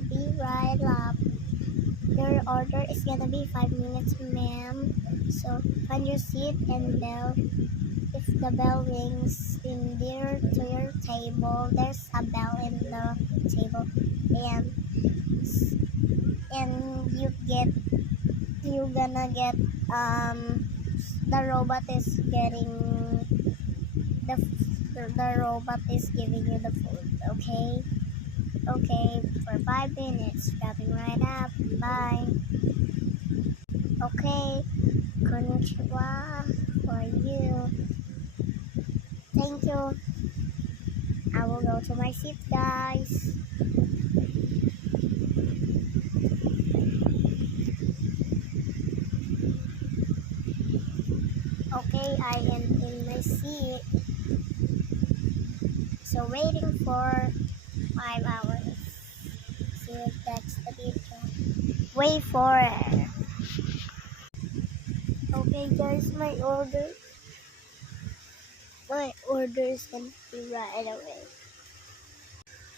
gonna be right up. Your order is gonna be 5 minutes, ma'am. So find your seat and bell. If the bell rings in near to your table, there's a bell in the table, and you gonna get the robot is getting the robot is giving you the food. Okay. Okay, for 5 minutes. Wrapping right up. Bye. Okay. Konnichiwa for you. Thank you. I will go to my seat, guys. Okay, I am in my seat. So waiting for 5 hours. See if that's the video. Wait for it. Okay, guys, my order is gonna be right away.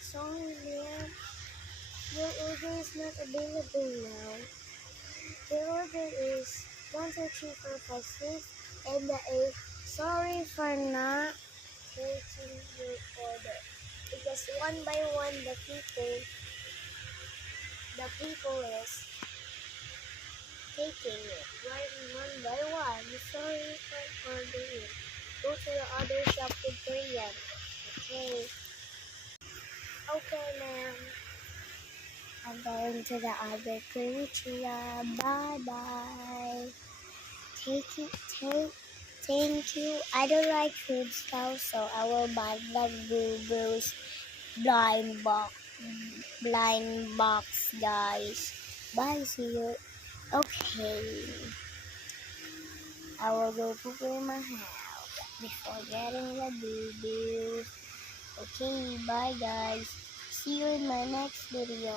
Sorry, ma'am. Your order is not available now. Your order is 1, 2, 3, 4, 5, 6, and the 8. Sorry for not taking your order. Because one by one, the people is taking it. One by one. Sorry for ordering. Go to the other shop with Korean. Okay. Okay, ma'am. I'm going to the other Korea. Bye-bye. Thank you. I don't like food stuff, so I will buy the Boo-Boo's blind box, guys. Bye, see you. Okay. I will go prepare my house before getting the Boo-Boo. Okay, bye, guys. See you in my next video.